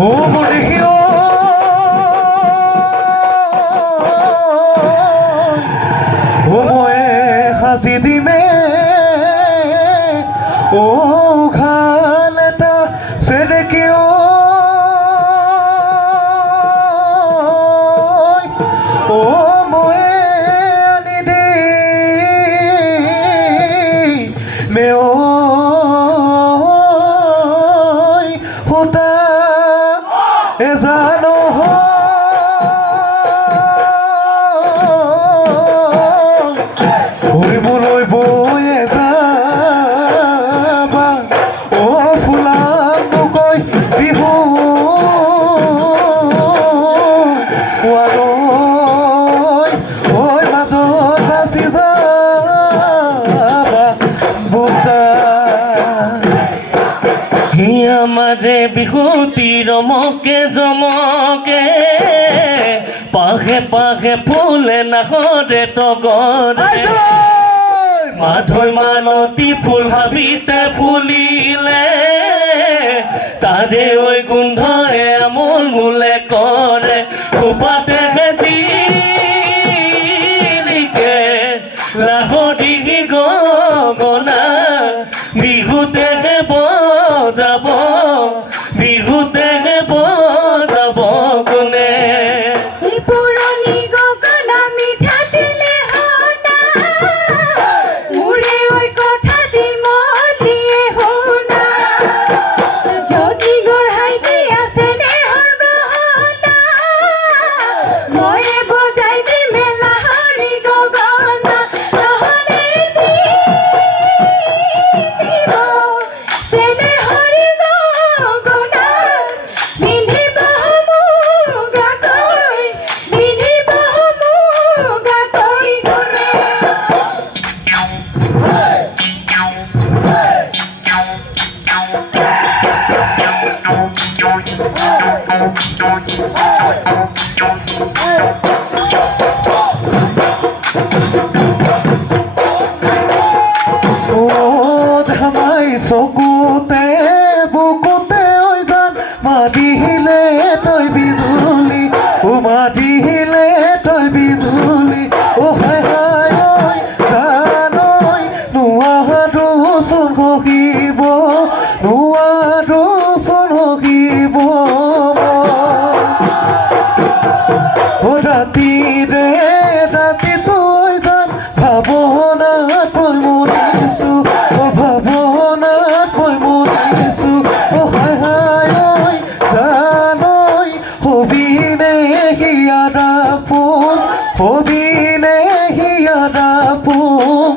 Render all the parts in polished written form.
ও মনে ও ময়ে সাজি দিমে ও ঘাল এটা চেনেকি ও ময়ে আনি দি মেও হোতা এজানো ঘূৰিবলৈ বৈ যাবা অ ফুলাম নকৈ বিহু ঐ মাজত বাচি যাবা বুটা আমারে বিহুতি রমকে জমকে পাখে পাখে ফুলে নাহরে তগরে মাধৈ মালতী ফুল ভাবিতে ফুলিলে তারে ওই গোন্ধয়ে আমোল মোলে করে খোপাতে খেতিকে লাহৰি গগনা বিহুতে যাব বিহুতে বজাব কোনে পুৰণি গগনা মিঠা দিলে হতা মোৰে ঐ কথা দি মতিয়ে শুনা যদি গঢ়াই দি আছে দেহৰ গহনা ময়ে বজাই দি মেলা হৰি গগনা নহলে দিব চেনে হৰি গগনা পিন্ধিব মুগাকৈ পিন্ধিব মুগাকৈ গলে ও ধামাই চকুতে বুকুতে ঐ জান মাতিলে তই বিজুলি ও মাতিলে তই বিজুলি ও হাই হাই ঐ জানৈ নোৱাৰো চোন সহিব নোৱাৰো চোন সহিব ও ৰাতিৰে ৰাতি তই জান ভাৱনাত মই মৰিছো ও ভাৱনাত মই মৰিছো ও হাই হাই ঐ জানৈ হবিনে হিয়াৰা পোন হবিনে হিয়াৰা পোন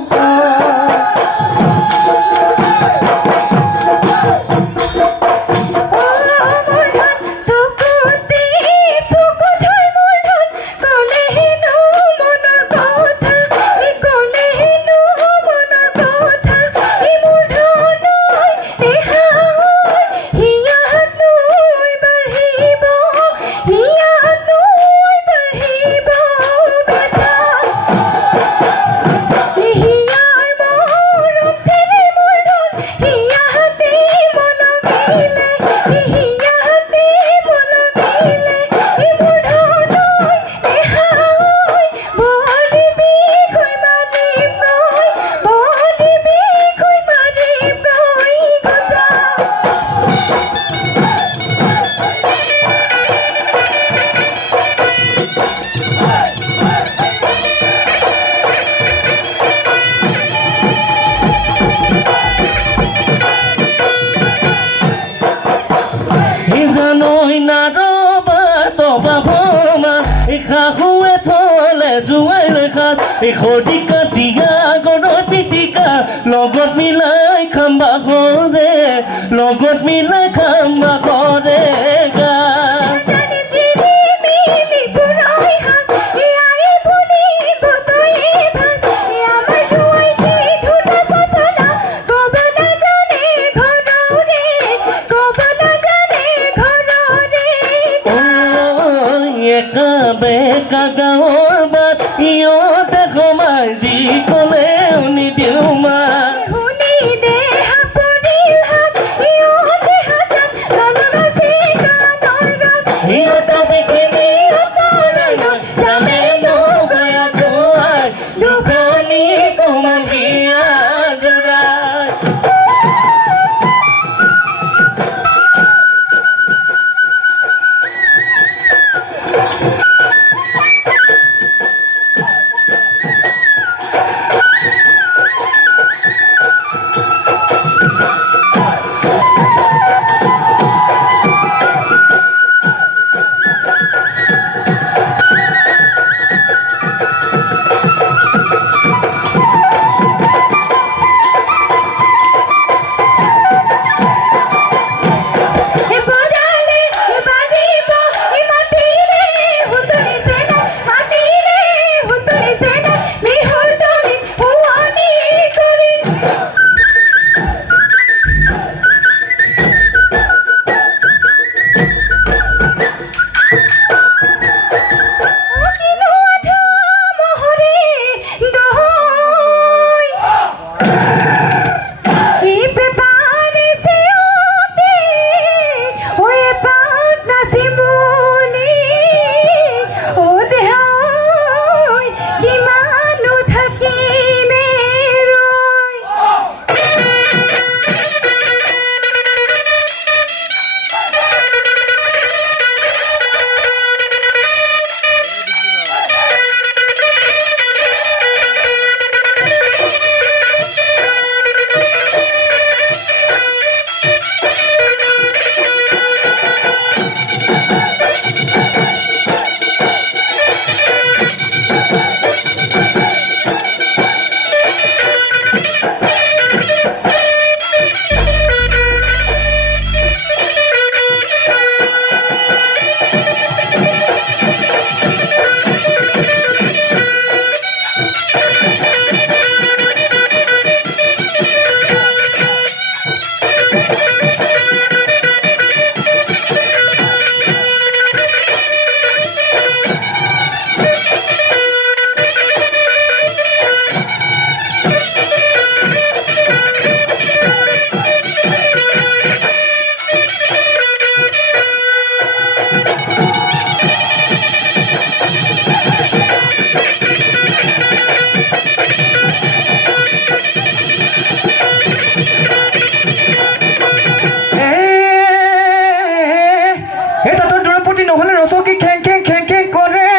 শাহুৱে থলে জোঁৱাই সাজ এশদি কাটিয়া গড়ত পিটিকা লগত মিলাই খাম্বা কৰে লগত মিলাই খাম্বা কৰে গা বেকা গাঁৱৰ বাট ইহঁতে সোমাই যি ক'লে শুনি দিওঁ মা শুনি দে হাত ইহঁতে হাত চকী খেং খেং খেং খেং কৰে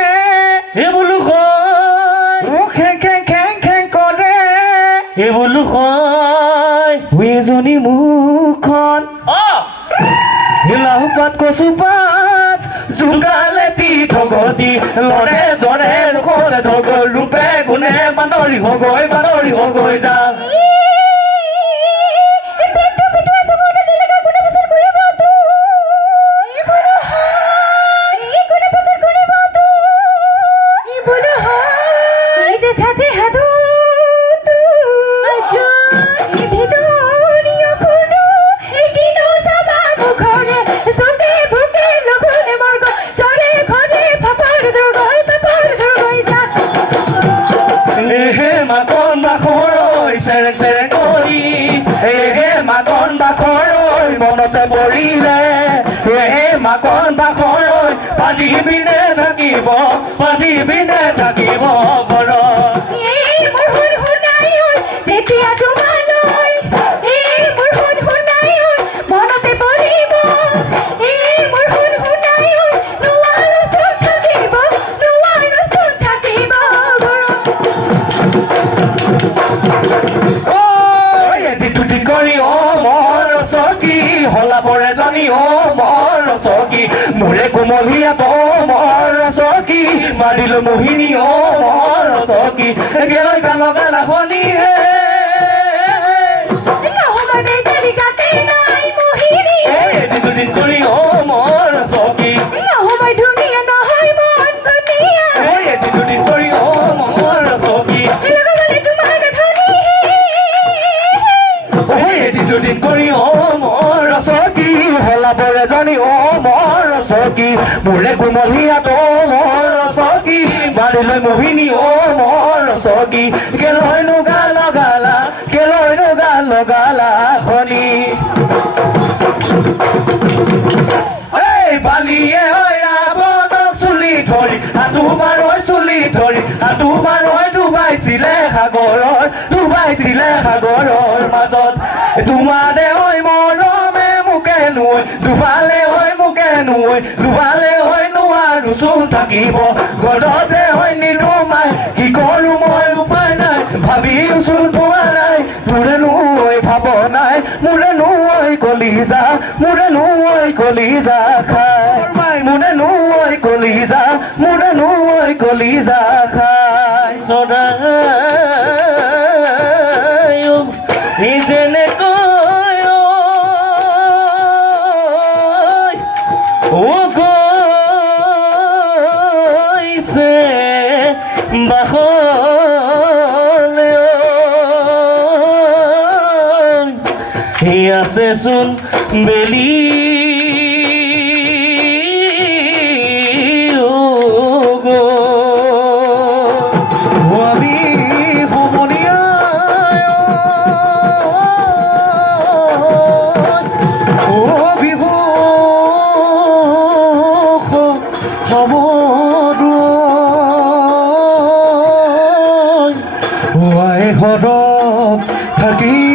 হে বোলো কয় ও খেং খেং খেং খেং কৰে হে বোলো কয় এজনী মুখখন লাও পাত কচু পাত জোকালে তীৰ্থগতি লৰে জৰে ৰুখলে ধগৈ ৰূপে গুণে বানৰি হগৈ যা চেৰেং চেৰেং কৰি হে মাকন বাখৰৈ মনতে পৰিলে হে মাকন বাখৰৈ পানী বিনে থাকিব ঘৰত হলা পৰে জনী মৰ চকী মোৰে কোমলীয়া মৰ চকী মাৰিলো মোহিনী মৰ চকী গেলৈ গাল গালা শনি হে দুদিন কৰি মৰ চকী দুদিন কৰি মৰ চকী দুদিন কৰি মৰ চকী হলা পৰে জনী মৰ চকী মোৰে কোমলীয়া মৰ চকী মাৰিলৈ মোহিনী মৰ চকী কেলৈনো গাল গালা শনি বালিয়ে হয় ৰাৱণক চুলি ধৰি হাতু মাৰৈ ডুবাইছিলে সাগৰৰ মাজত তোমাৰে হয় মৰমে মোকে নৈ ডুবালে হয় নোৱাৰো চোন থাকিব ঘৰতে হয় নিৰুমাই কি কৰো মই উপায় নাই ভাবিও চোন পোৱা নাই তোৰে নৈ ভাব নাই মোৰে নৈ কলিজা খাই মোৰে নৈ কলিজা খাই সদায় যেনেকৈ গৈছে বাসলে আছে চোন বেলি ঘৰত থাকি